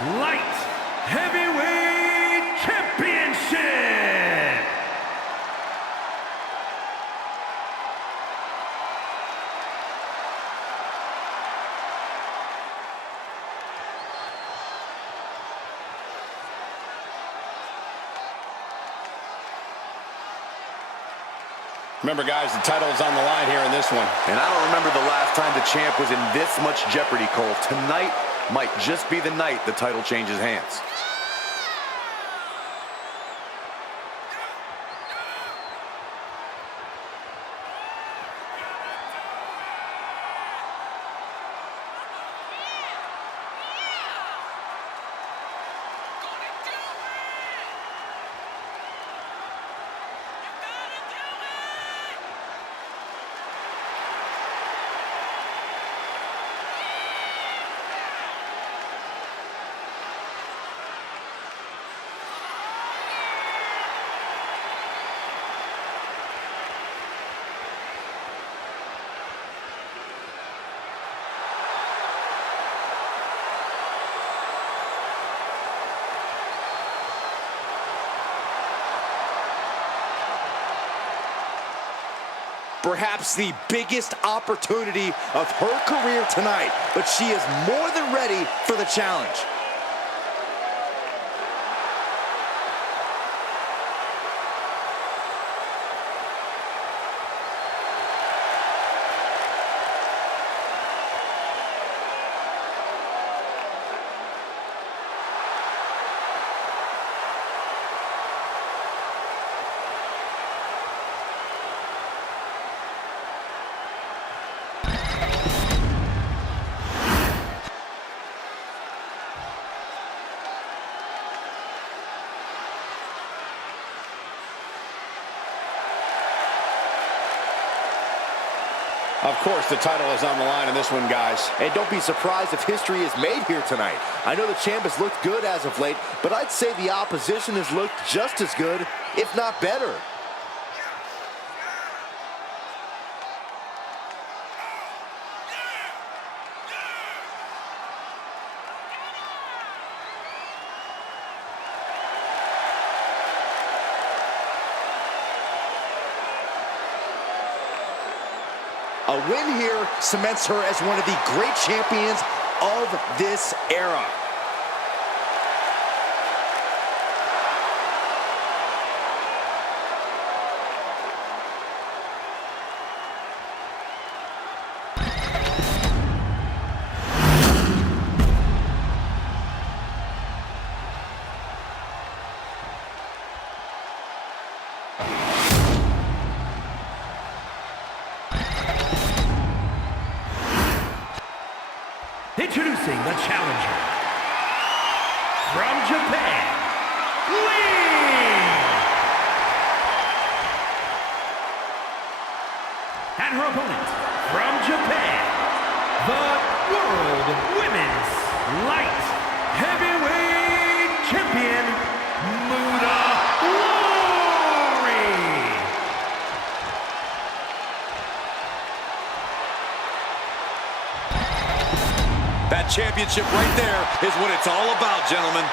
Light Heavyweight Championship. Remember, guys, the title is on the line here in this one. And I don't remember the last time the champ was in this much jeopardy, Cole. Tonight might just be the night the title changes hands. Perhaps the biggest opportunity of her career tonight, but she is more than ready for the challenge. Of course, the title is on the line in this one, guys. And don't be surprised if history is made here tonight. I know the champ has looked good as of late, but I'd say the opposition has looked just as good, if not better. A win here cements her as one of the great champions of this era. Introducing the challenger from Japan, Lee! And her opponent from Japan, the World Women's Light Heavyweight Champion, Mualani! That championship right there is what it's all about, gentlemen.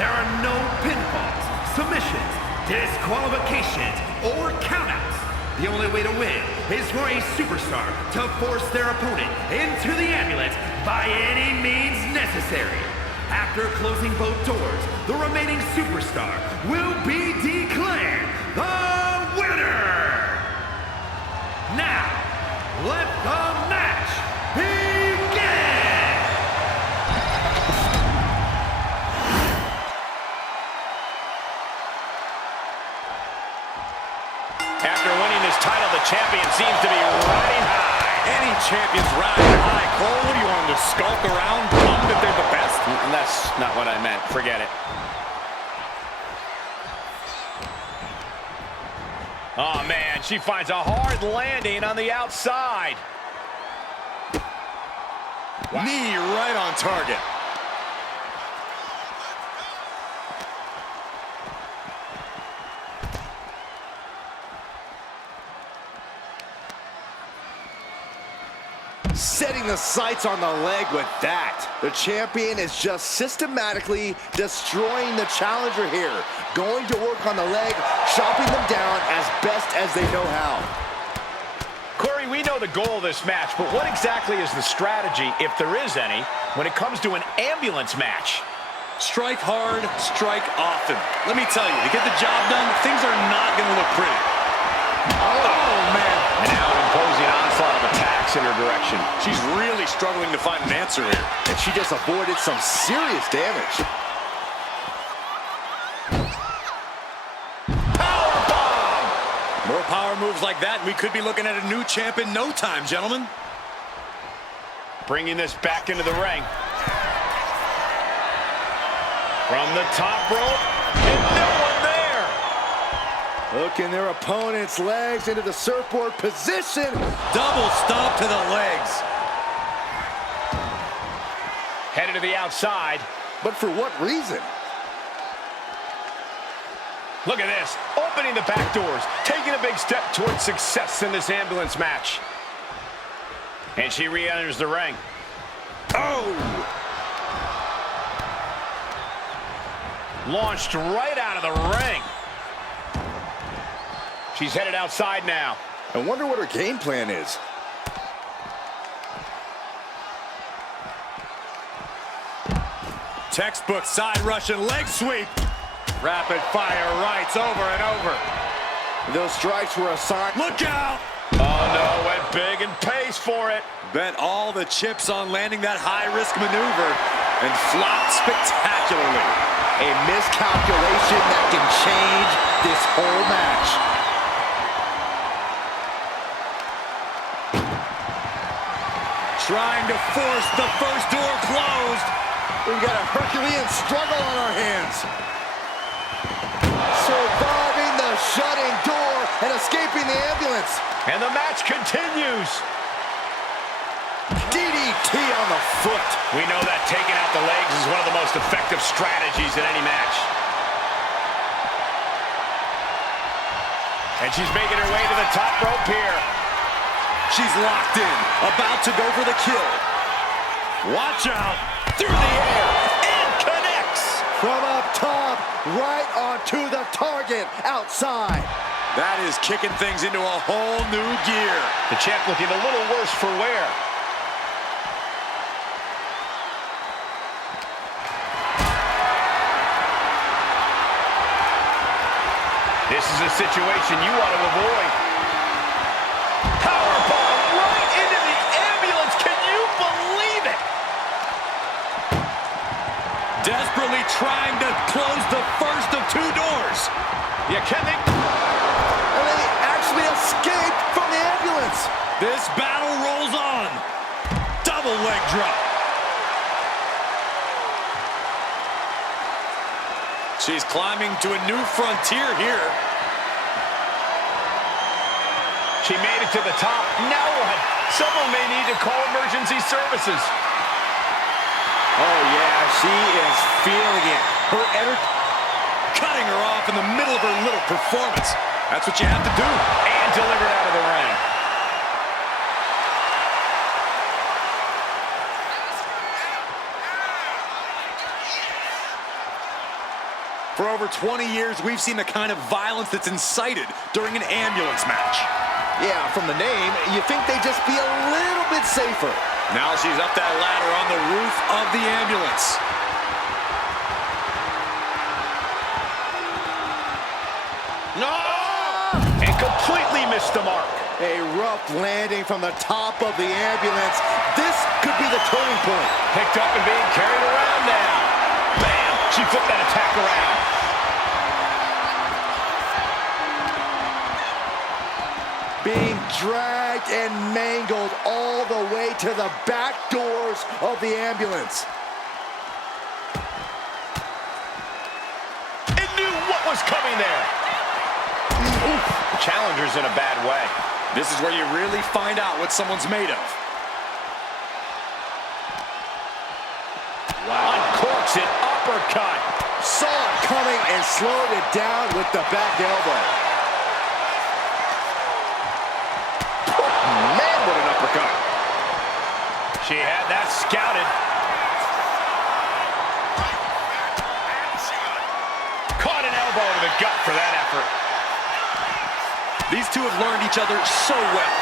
There are no pinfalls, submissions, disqualifications, or countouts. The only way to win is for a superstar to force their opponent into the ambulance by any means necessary. After closing both doors, the remaining superstar will be declared the winner. Now, let the match begin. After winning this title, the champion seems to be riding high. Any champion's riding high. Cole, what do you want them to skulk around, bummed that they're the best? That's not what I meant. Forget it. Oh, man, she finds a hard landing on the outside. Wow. Knee right on target. Setting the sights on the leg with that. The champion is just systematically destroying the challenger here. Going to work on the leg, chopping them down as best as they know how. Corey, we know the goal of this match, but what exactly is the strategy, if there is any, when it comes to an ambulance match? Strike hard, strike often. Let me tell you, to get the job done, things are not going to look pretty. Oh, man. And now an imposing onslaught of attacks in her direction. She's really struggling to find an answer here. And she just avoided some serious damage. Powerbomb! More power moves like that, and we could be looking at a new champ in no time, gentlemen. Bringing this back into the ring. From the top rope, and no one there. Hooking their opponent's legs into the surfboard position. Double stomp to the legs. Headed to the outside. But for what reason? Look at this, opening the back doors, taking a big step towards success in this ambulance match. And she re-enters the ring. Oh! Launched right out of the ring. She's headed outside now. I wonder what her game plan is. Textbook side Russian leg sweep. Rapid fire rights over and over. Those strikes were a sign. Look out! Oh no, went big and pays for it. Bet all the chips on landing that high-risk maneuver and flopped spectacularly. A miscalculation that can change this whole match. Trying to force the first door closed. We've got a Herculean struggle on our hands. Surviving the shutting door and escaping the ambulance. And the match continues. DDT on the foot. We know that taking out the legs is one of the most effective strategies in any match. And she's making her way to the top rope here. She's locked in, about to go for the kill. Watch out. Through the air, and connects. From up top, right onto the target outside. That is kicking things into a whole new gear. The champ looking a little worse for wear. This is a situation you want to avoid. Powerbomb right into the ambulance. Can you believe it? Desperately trying to close the first of two doors. Yeah, can they? And they actually escaped from the ambulance. This battle rolls on. Double leg drop. She's climbing to a new frontier here. She made it to the top. Now what? Someone may need to call emergency services. Oh, yeah, she is feeling it. Her energy. Cutting her off in the middle of her little performance. That's what you have to do. And delivered out of the ring. For over 20 years, we've seen the kind of violence that's incited during an ambulance match. Yeah, from the name, you think they'd just be a little bit safer. Now she's up that ladder on the roof of the ambulance. No! And completely missed the mark. A rough landing from the top of the ambulance. This could be the turning point. Picked up and being carried around now. Bam! She flipped that attack around. Being dragged and mangled all the way to the back doors of the ambulance. It knew what was coming there. Oof. The challenger's in a bad way. This is where you really find out what someone's made of. Wow. Uncorks it, uppercut. Saw it coming and slowed it down with the back elbow. Man, what an uppercut. She had that scouted. Caught an elbow to the gut for that effort. These two have learned each other so well.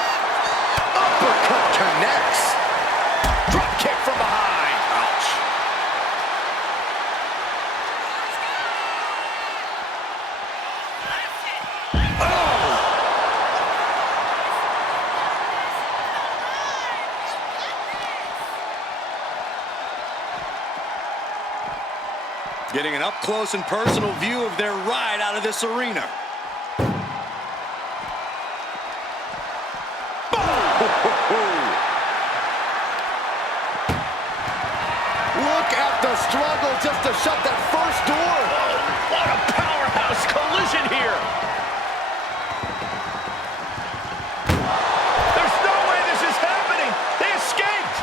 Uppercut connects. Drop kick from behind. Ouch. Getting an up-close and personal view of their ride out of this arena. Look at the struggle just to shut that first door. What a powerhouse collision here. There's no way this is happening. They escaped.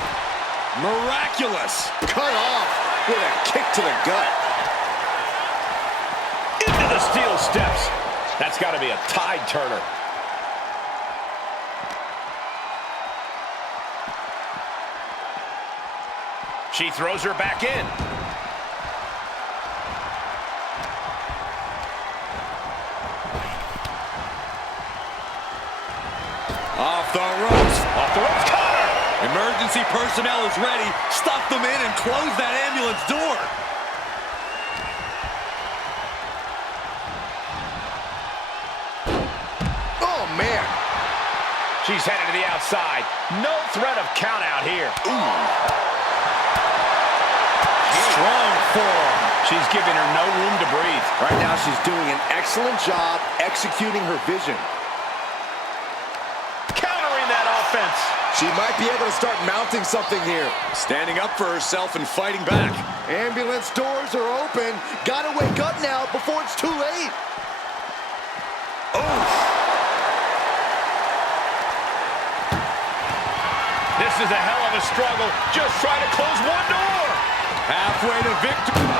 Miraculous. Cut off with a kick to the gut. Into the steel steps. That's got to be a tide turner. She throws her back in. Off the ropes. Off the ropes, cutter. Emergency personnel is ready. Stuff them in and close that ambulance door. Oh, man. She's headed to the outside. No threat of count out here. Strong form. She's giving her no room to breathe. Right now, she's doing an excellent job executing her vision. Countering that offense. She might be able to start mounting something here. Standing up for herself and fighting back. Ambulance doors are open. Gotta wake up now before it's too late. This is a hell of a struggle. Just trying to close one door. Halfway to victory.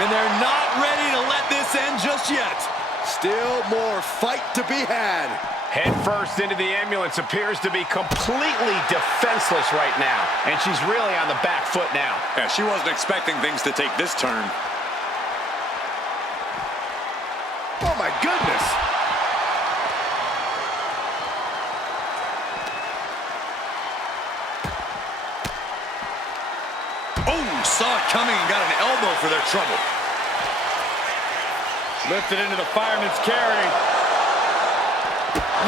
And they're not ready to let this end just yet. Still more fight to be had. Head first into the ambulance, appears to be completely defenseless right now. And she's really on the back foot now. Yeah, she wasn't expecting things to take this turn. Oh, my goodness. Saw it coming and got an elbow for their trouble. Lifted into the fireman's carry.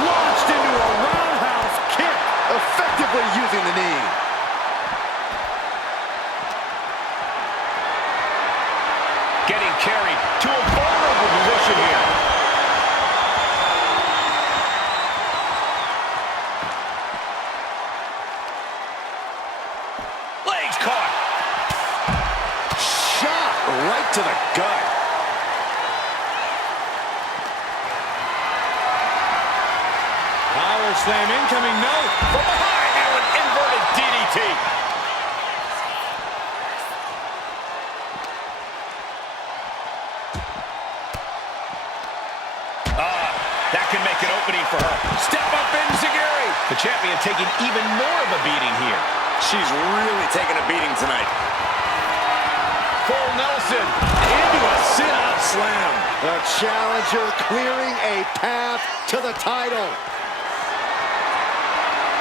Launched into a roundhouse kick, effectively using the knee. Getting carried to a vulnerable position here. Legs caught. Right to the gut. Power slam incoming, no. From behind, now an inverted DDT. That can make an opening for her. Step up enziguri. The champion taking even more of a beating here. She's really taking a beating tonight. Full Nelson. Into a sit-out slam. The challenger clearing a path to the title.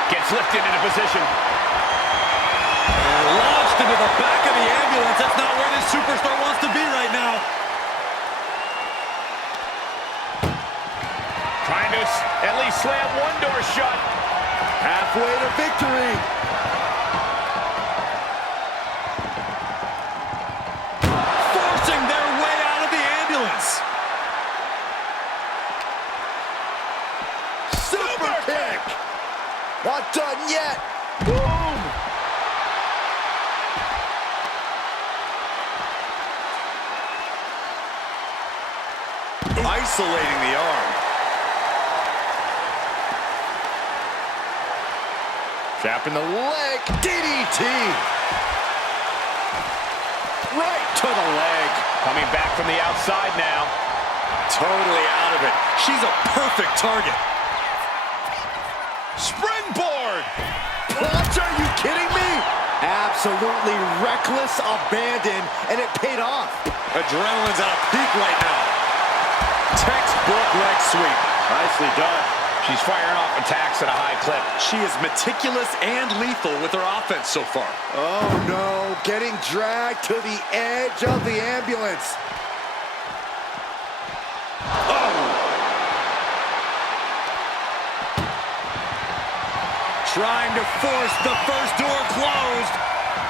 Gets lifted into position. And launched into the back of the ambulance. That's not where this superstar wants to be right now. Trying to at least slam one door shut. Halfway to victory. Forcing their way out of the ambulance. Super kick. Not done yet. Boom. Isolating the arm. Trapping the leg. DDT. Right to the leg. Coming back from the outside now. Totally out of it. She's a perfect target. Springboard. punch, are you kidding me? Absolutely reckless abandon, and it paid off. Adrenaline's at a peak right now. Textbook leg sweep. Nicely done. She's firing off attacks at a high clip. She is meticulous and lethal with her offense so far. Oh no, getting dragged to the edge of the ambulance. Trying to force the first door closed.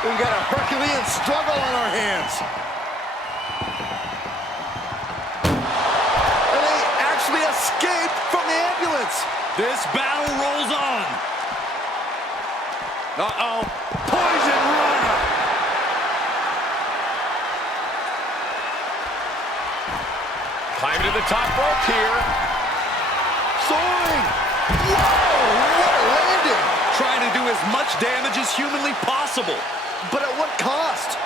We've got a Herculean struggle on our hands. And they actually escaped from the ambulance. This battle rolls on. Uh-oh. Poison Rana. Climbing to the top rope here. Soaring. Whoa, what a landing. Trying to do as much damage as humanly possible. But at what cost?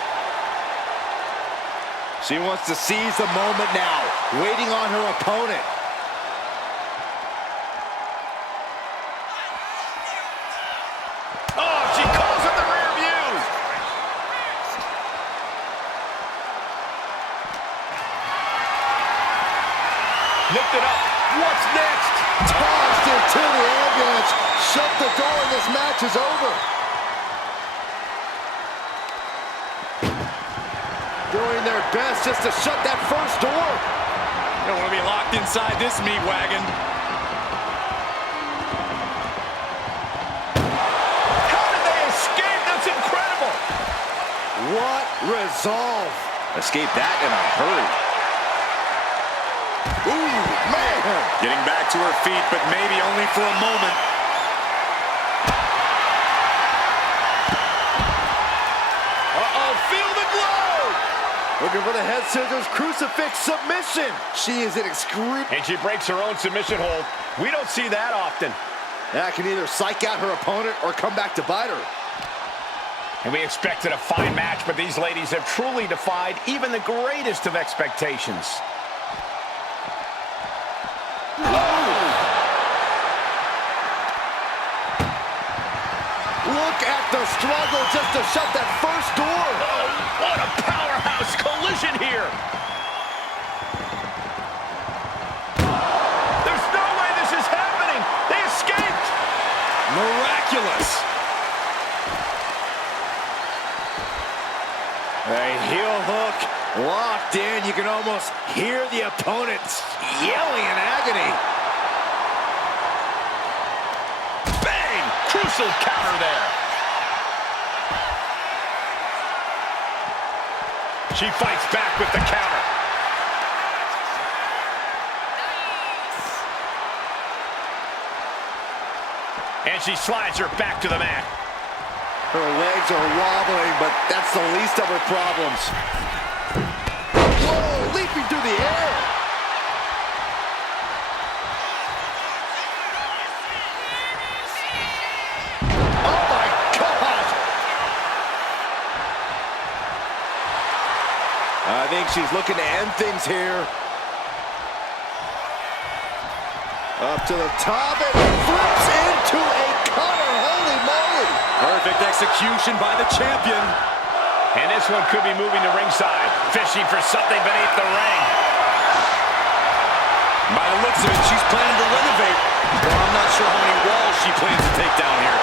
She wants to seize the moment now, waiting on her opponent. Oh, she calls it the rear view. Lifted up. What's next? Tossed into the ambulance. Shut the door and this match is over. Doing their best just to shut that first door. You don't want to be locked inside this meat wagon. How did they escape? That's incredible. What resolve. Escape that in a hurry. Ooh, man. Getting back to her feet, but maybe only for a moment. Uh-oh, feel the glow. Looking for the head scissors crucifix submission. She is in excruciating. And she breaks her own submission hold. We don't see that often. That can either psych out her opponent or come back to bite her. And we expected a fine match, but these ladies have truly defied even the greatest of expectations. Look at the struggle just to shut that first door. Oh, what a powerhouse collision here. There's no way this is happening. They escaped. Miraculous. A heel hook locked in. You can almost hear the opponent yelling in agony. Bang! Crucial counter there. She fights back with the counter. And she slides her back to the mat. Her legs are wobbling, but that's the least of her problems. Whoa, leaping through the air. Oh my God. I think she's looking to end things here. Up to the top and flips into a cutter. Holy moly. Perfect execution by the champion. And this one could be moving to ringside, fishing for something beneath the ring. By the looks of it, she's planning to renovate. But I'm not sure how many walls she plans to take down here.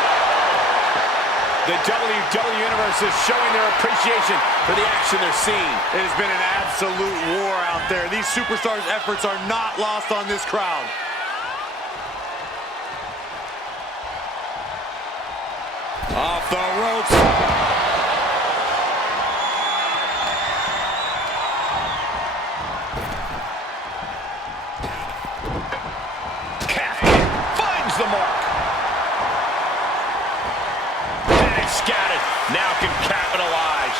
The WWE Universe is showing their appreciation for the action they're seeing. It has been an absolute war out there. These superstars' efforts are not lost on this crowd. Off the ropes. Calf finds the mark. And scattered. Now can capitalize.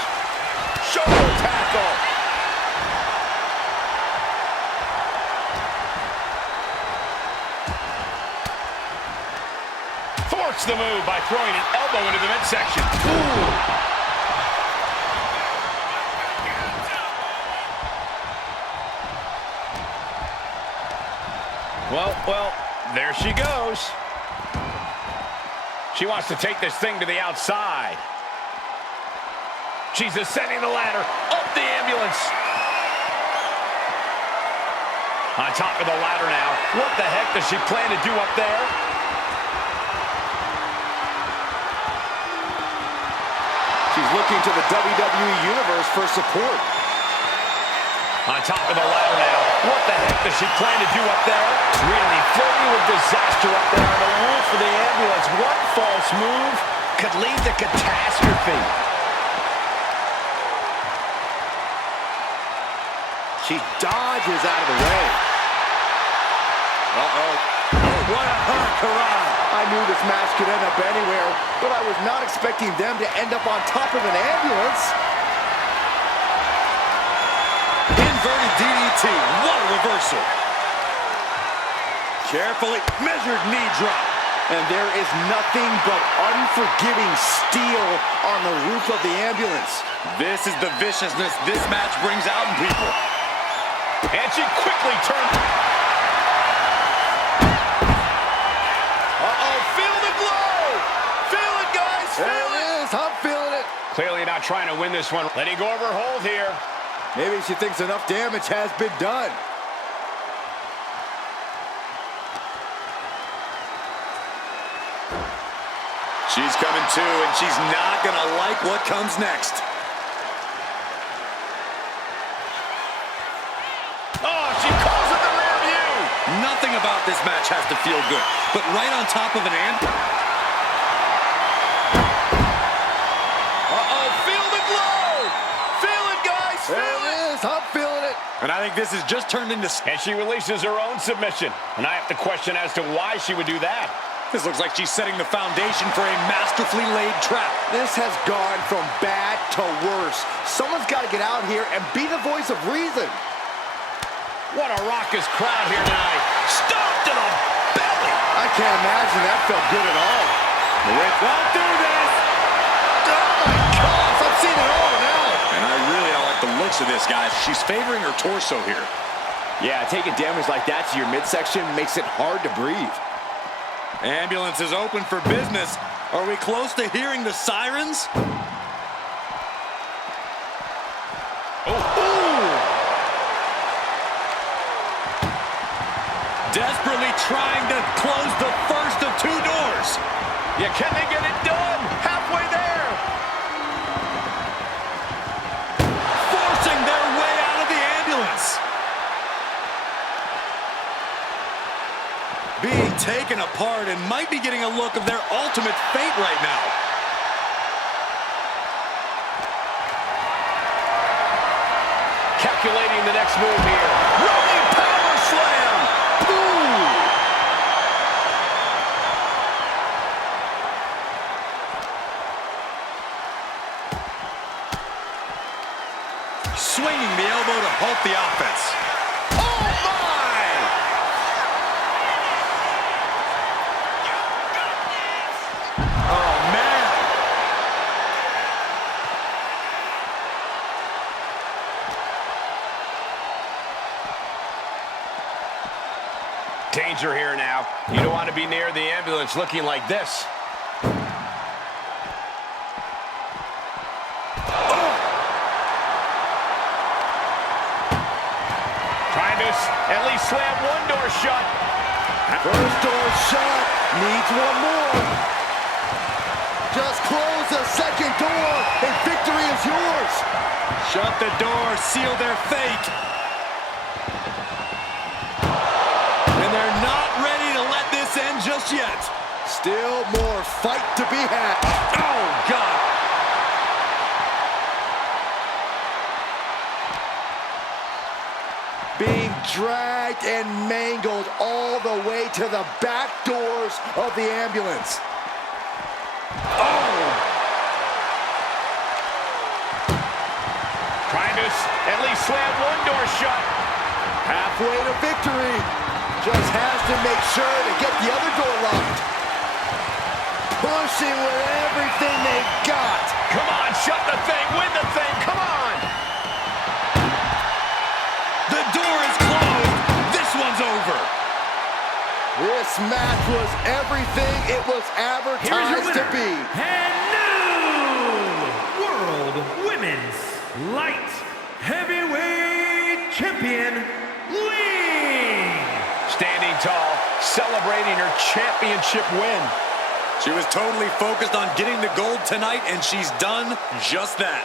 Shoulder tackle. Thwarts the move by throwing an elbow into the midsection. Ooh. Well, there she goes. She wants to take this thing to the outside. She's ascending the ladder, up the ambulance. On top of the ladder now. What the heck does she plan to do up there? She's looking to the WWE Universe for support. On top of the ladder now. What the heck does she plan to do up there? Really flirting with disaster up there on the roof of the ambulance. One false move could lead to catastrophe. She dodges out of the way. Uh-oh. Oh, what a hurricane. I knew this match could end up anywhere, but I was not expecting them to end up on top of an ambulance. Inverted DDT. What a reversal. Carefully measured knee drop. And there is nothing but unforgiving steel on the roof of the ambulance. This is the viciousness this match brings out in people. And she quickly turned. Uh-oh, feel the glow! Feel it, guys, feel it! I'm feeling it. Clearly not trying to win this one. Letting go of her hold here. Maybe she thinks enough damage has been done. She's coming to, and she's not going to like what comes next. Oh, she calls it the rear view. Nothing about this match has to feel good, but right on top of an Uh-oh, feel the glow! Feel it, guys, feel it! I'm feeling it. And I think this has just turned into... And she releases her own submission. And I have to question as to why she would do that. This looks like she's setting the foundation for a masterfully laid trap. This has gone from bad to worse. Someone's got to get out here and be the voice of reason. What a raucous crowd here tonight. Stomped to the belly. I can't imagine that felt good at all. Don't do this! Oh my gosh, I've seen it all now. And I really don't like the looks of this, guys. She's favoring her torso here. Yeah, taking damage like that to your midsection makes it hard to breathe. Ambulance is open for business. Are we close to hearing the sirens? Desperately trying to close the first of two doors. Yeah, can they get it done? Halfway there. Forcing their way out of the ambulance. Being taken apart and might be getting a look of their ultimate fate right now. Calculating the next move here. Running power slam. Ooh. Swinging the elbow to halt the offense. Oh, my. Oh, man. Danger here now. You don't want to be near the ambulance looking like this. Trying to at least slam one door shut. First door shut. Needs one more. Just close the second door and victory is yours. Shut the door, seal their fate. And they're not ready to let this end just yet. Still more fight to be had. Oh, God. Being dragged and mangled all the way to the back doors of the ambulance. Trying to at least slam one door shut. Halfway to victory. Just has to make sure to get the other door locked. Pushing with everything they've got. Come on, shut the thing, win the thing, come on. The door is closed. This one's over. This This match was everything it was Here's your advertised to winner, be. and new World Women's Light Heavyweight Champion, Lee. Standing tall, celebrating her championship win. She was totally focused on getting the gold tonight, and she's done just that.